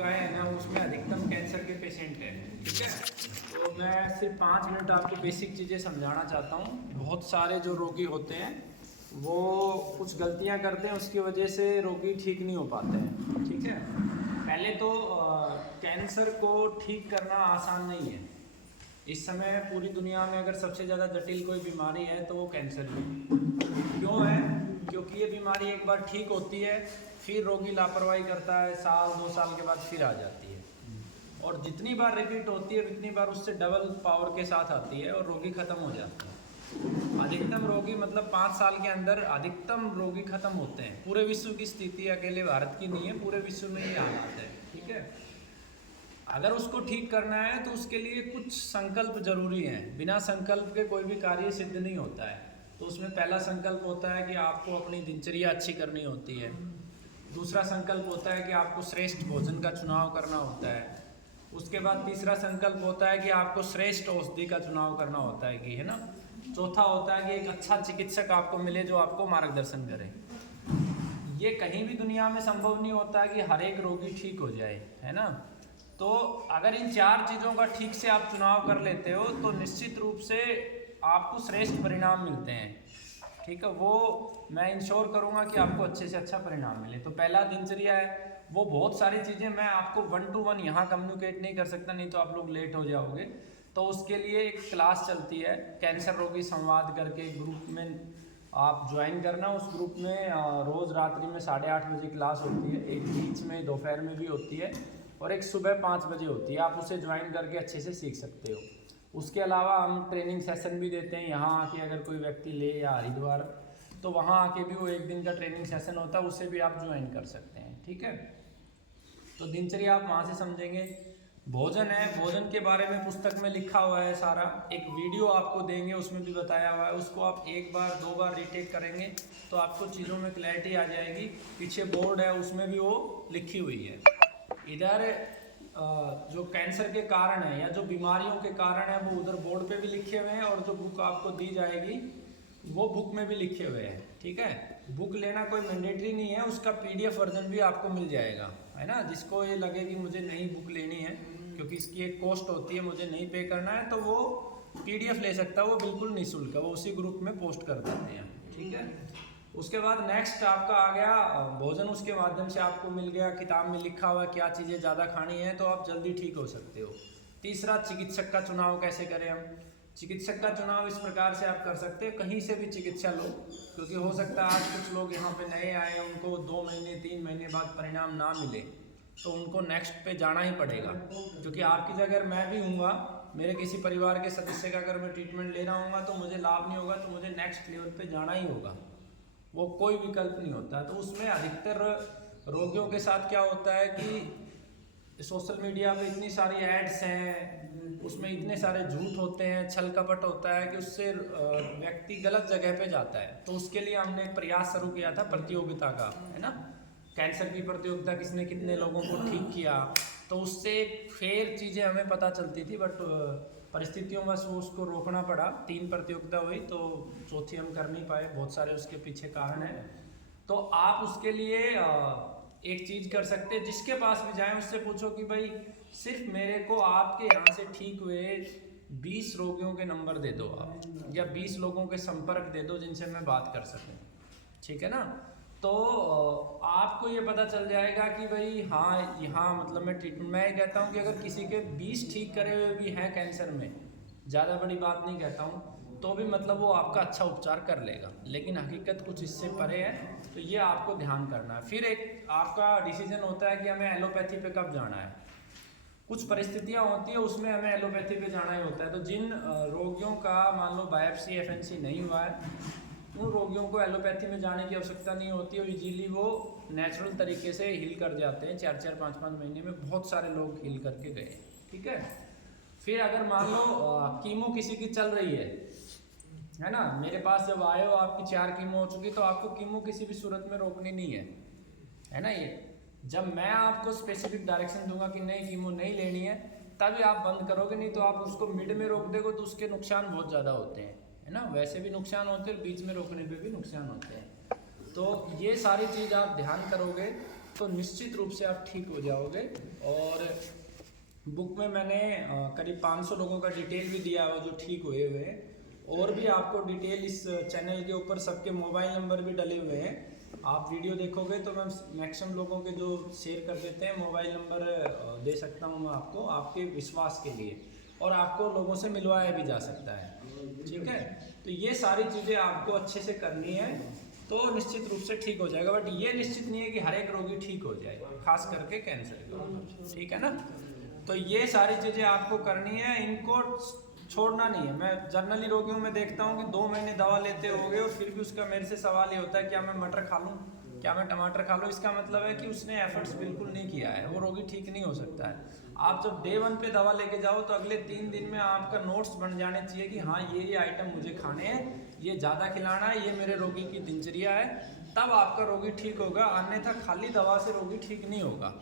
है ना, उसमें अधिकतम कैंसर के पेशेंट हैं। ठीक है, तो मैं सिर्फ 5 मिनट आपको बेसिक चीज़ें समझाना चाहता हूँ। बहुत सारे जो रोगी होते हैं वो कुछ गलतियाँ करते हैं, उसकी वजह से रोगी ठीक नहीं हो पाते हैं। ठीक है, पहले तो कैंसर को ठीक करना आसान नहीं है। इस समय पूरी दुनिया में अगर सबसे ज़्यादा जटिल कोई बीमारी है तो वो कैंसर है। क्यों है? क्योंकि ये बीमारी एक बार ठीक होती है, फिर रोगी लापरवाही करता है, साल 2 साल के बाद फिर आ जाती है। और जितनी बार रिपीट होती है उतनी बार उससे डबल पावर के साथ आती है और रोगी खत्म हो जाता है। अधिकतम रोगी मतलब 5 साल के अंदर अधिकतम रोगी खत्म होते हैं। पूरे विश्व की स्थिति अकेले भारत की नहीं है, पूरे विश्व में ये हालात है। ठीक है, अगर उसको ठीक करना है तो उसके लिए कुछ संकल्प जरूरी हैं। बिना संकल्प के कोई भी कार्य सिद्ध नहीं होता है। तो उसमें पहला संकल्प होता है कि आपको अपनी दिनचर्या अच्छी करनी होती है। दूसरा संकल्प होता है कि आपको श्रेष्ठ भोजन का चुनाव करना होता है। उसके बाद तीसरा संकल्प होता है कि आपको श्रेष्ठ औषधि का चुनाव करना होता है, कि है ना। चौथा होता है कि एक अच्छा चिकित्सक आपको मिले जो आपको मार्गदर्शन करे। ये कहीं भी दुनिया में संभव नहीं होता है कि हर एक रोगी ठीक हो जाए, है ना। तो अगर इन 4 चीज़ों का ठीक से आप चुनाव कर लेते हो तो निश्चित रूप से आपको श्रेष्ठ परिणाम मिलते हैं। ठीक है, वो मैं इंश्योर करूँगा कि आपको अच्छे से अच्छा परिणाम मिले। तो पहला दिनचर्या है, वो बहुत सारी चीज़ें मैं आपको 1 to 1 यहाँ कम्युनिकेट नहीं कर सकता, नहीं तो आप लोग लेट हो जाओगे। तो उसके लिए एक क्लास चलती है, कैंसर रोगी संवाद करके ग्रुप में आप ज्वाइन करना। उस ग्रुप में रोज़ रात्रि में 8:30 बजे क्लास होती है, एक बीच में दोपहर में भी होती है और एक सुबह 5 बजे होती है। आप उसे ज्वाइन करके अच्छे से सीख सकते हो। उसके अलावा हम ट्रेनिंग सेशन भी देते हैं यहाँ आके, अगर कोई व्यक्ति ले या हरिद्वार, तो वहाँ आके भी वो 1 दिन का ट्रेनिंग सेशन होता है, उसे भी आप ज्वाइन कर सकते हैं। ठीक है, तो दिनचर्या आप वहाँ से समझेंगे। भोजन है, भोजन के बारे में पुस्तक में लिखा हुआ है सारा। एक वीडियो आपको देंगे, उसमें भी बताया हुआ है। उसको आप 1 बार 2 बार रीटेक करेंगे तो आपको चीज़ों में क्लैरिटी आ जाएगी। पीछे बोर्ड है, उसमें भी वो लिखी हुई है। इधर जो कैंसर के कारण है या जो बीमारियों के कारण है वो उधर बोर्ड पे भी लिखे हुए हैं, और जो बुक आपको दी जाएगी वो बुक में भी लिखे हुए हैं। ठीक है, बुक लेना कोई मैंडेटरी नहीं है, उसका PDF वर्जन भी आपको मिल जाएगा, है ना। जिसको ये लगे कि मुझे नई बुक लेनी है क्योंकि इसकी एक कॉस्ट होती है, मुझे नहीं पे करना है, तो वो PDF ले सकता है, वो बिल्कुल निःशुल्क है, वो उसी ग्रुप में पोस्ट कर देते हैं। ठीक है, उसके बाद नेक्स्ट आपका आ गया भोजन। उसके माध्यम से आपको मिल गया, किताब में लिखा हुआ क्या चीज़ें ज़्यादा खानी है तो आप जल्दी ठीक हो सकते हो। तीसरा, चिकित्सक का चुनाव कैसे करें हम। चिकित्सक का चुनाव इस प्रकार से आप कर सकते हैं, कहीं से भी चिकित्सा लो, क्योंकि हो सकता है आज कुछ लोग यहाँ पे नए आए हैं, उनको 2 महीने 3 महीने बाद परिणाम ना मिले, तो उनको नेक्स्ट पे जाना ही पड़ेगा। क्योंकि आपकी जगह अगर मैं भी हूँगा, मेरे किसी परिवार के सदस्य का अगर मैं ट्रीटमेंट ले रहा हूँगा तो मुझे लाभ नहीं होगा, तो मुझे नेक्स्ट लेवल पे जाना ही होगा, वो कोई विकल्प नहीं होता। तो उसमें अधिकतर रोगियों के साथ क्या होता है कि सोशल मीडिया पे इतनी सारी एड्स हैं, उसमें इतने सारे झूठ होते हैं, छल कपट होता है कि उससे व्यक्ति गलत जगह पे जाता है। तो उसके लिए हमने एक प्रयास शुरू किया था प्रतियोगिता का, है ना। कैंसर की प्रतियोगिता, किसने कितने लोगों को ठीक किया, तो उससे फेयर चीज़ें हमें पता चलती थी। बट परिस्थितियों में उसको रोकना पड़ा। 3 प्रतियोगिता हुई तो चौथी हम कर नहीं पाए, बहुत सारे उसके पीछे कारण हैं। तो आप उसके लिए एक चीज़ कर सकते हैं, जिसके पास भी जाएं उससे पूछो कि भाई सिर्फ मेरे को आपके यहाँ से ठीक हुए 20 रोगियों के नंबर दे दो आप, या 20 लोगों के संपर्क दे दो जिनसे मैं बात कर सकूं। ठीक है ना, तो आपको ये पता चल जाएगा कि भाई हाँ, यहाँ मतलब मैं ट्रीटमेंट, मैं ये कहता हूँ कि अगर किसी के 20 ठीक करे हुए भी हैं कैंसर में, ज़्यादा बड़ी बात नहीं कहता हूँ, तो भी मतलब वो आपका अच्छा उपचार कर लेगा। लेकिन हकीकत कुछ इससे परे है, तो ये आपको ध्यान करना है। फिर एक आपका डिसीजन होता है कि हमें एलोपैथी पे कब जाना है। कुछ परिस्थितियाँ होती है उसमें हमें एलोपैथी पे जाना ही होता है। तो जिन रोगियों का मान लो बायोप्सी FNC नहीं हुआ है, उन रोगियों को एलोपैथी में जाने की आवश्यकता नहीं होती है। इजीली वो नेचुरल तरीके से हील कर जाते हैं। 4-4 5-5 महीने में बहुत सारे लोग हील करके गए। ठीक है, फिर अगर मान लो कीमो किसी की चल रही है ना, मेरे पास जब आए हो आपकी 4 कीमो हो चुकी, तो आपको कीमो किसी भी सूरत में रोकनी नहीं है ना। ये जब मैं आपको स्पेसिफिक डायरेक्शन दूंगा कि नहीं कीमो नहीं लेनी है, तभी आप बंद करोगे, नहीं तो आप उसको मिड में रोक दोगे तो उसके नुकसान बहुत ज़्यादा होते हैं, है ना। वैसे भी नुकसान होते हैं, बीच में रोकने पे भी नुकसान होते हैं। तो ये सारी चीज़ आप ध्यान करोगे तो निश्चित रूप से आप ठीक हो जाओगे। और बुक में मैंने करीब 500 लोगों का डिटेल भी दिया हुआ जो ठीक हुए हुए हैं, और भी आपको डिटेल इस चैनल के ऊपर सबके मोबाइल नंबर भी डले हुए हैं। आप वीडियो देखोगे तो मैं मैक्सिमम लोगों के जो शेयर कर देते हैं मोबाइल नंबर दे सकता हूँ मैं आपको, आपके विश्वास के लिए, और आपको लोगों से मिलवाया भी जा सकता है। ठीक है, तो ये सारी चीज़ें आपको अच्छे से करनी है तो निश्चित रूप से ठीक हो जाएगा। बट ये निश्चित नहीं है कि हर एक रोगी ठीक हो जाए, खास करके कैंसर का। ठीक है ना, तो ये सारी चीज़ें आपको करनी है, इनको छोड़ना नहीं है। मैं जनरली रोगियों में देखता हूँ कि 2 महीने दवा लेते होगे और फिर भी उसका मेरे से सवाल ये होता है क्या मैं मटर खा लूँ, क्या मैं टमाटर खा लूँ। इसका मतलब है कि उसने एफर्ट्स बिल्कुल नहीं किया है, वो रोगी ठीक नहीं हो सकता है। आप जब डे 1 पे दवा लेके जाओ तो अगले 3 दिन में आपका नोट्स बन जाने चाहिए कि हाँ ये आइटम मुझे खाने हैं, ये ज़्यादा खिलाना है, ये मेरे रोगी की दिनचर्या है, तब आपका रोगी ठीक होगा। अन्यथा खाली दवा से रोगी ठीक नहीं होगा।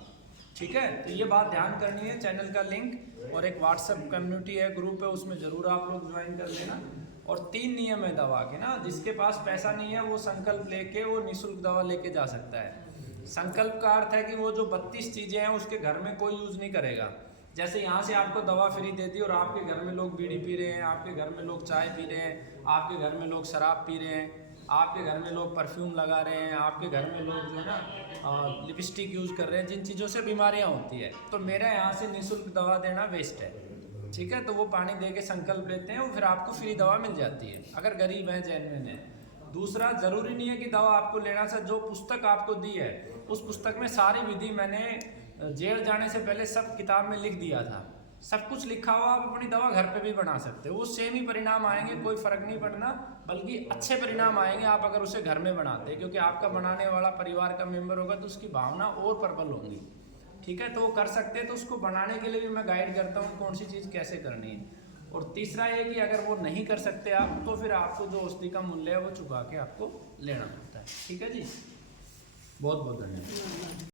ठीक है, तो ये बात ध्यान करनी है। चैनल का लिंक और एक व्हाट्सएप कम्युनिटी है, ग्रुप है, उसमें ज़रूर आप लोग ज्वाइन कर लेना। और 3 नियम है दवा के ना, जिसके पास पैसा नहीं है वो संकल्प लेके वो निःशुल्क दवा लेके जा सकता है। संकल्प का अर्थ है कि वो जो 32 चीज़ें हैं उसके घर में कोई यूज़ नहीं करेगा। जैसे यहाँ से आपको दवा फ्री दे दी और आपके घर में लोग बीड़ी पी रहे हैं, आपके घर में लोग चाय पी रहे हैं, आपके घर में लोग शराब पी रहे हैं, आपके घर में लोग परफ्यूम लगा रहे हैं, आपके घर में लोग जो है ना लिपस्टिक यूज़ कर रहे हैं, जिन चीज़ों से बीमारियां होती है, तो मेरे यहाँ से निःशुल्क दवा देना वेस्ट है। ठीक है, तो वो पानी दे के संकल्प लेते हैं और फिर आपको फ्री दवा मिल जाती है अगर गरीब हैं, जेन्युइन है। दूसरा, ज़रूरी नहीं है कि दवा आपको लेना से, जो पुस्तक आपको दी है उस पुस्तक में सारी विधि मैंने जेल जाने से पहले सब किताब में लिख दिया था, सब कुछ लिखा हुआ। आप अपनी दवा घर पे भी बना सकते हो, वो सेम ही परिणाम आएंगे, कोई फर्क नहीं पड़ना, बल्कि अच्छे परिणाम आएंगे आप अगर उसे घर में बनाते हैं, क्योंकि आपका बनाने वाला परिवार का मेंबर होगा तो उसकी भावना और प्रबल होंगी। ठीक है, तो वो कर सकते हैं, तो उसको बनाने के लिए भी मैं गाइड करता हूँ कौन सी चीज़ कैसे करनी है। और तीसरा ये कि अगर वो नहीं कर सकते आप, तो फिर आपको जो औषधि का मूल्य है वो चुका के आपको लेना पड़ता है। ठीक है जी, बहुत बहुत धन्यवाद।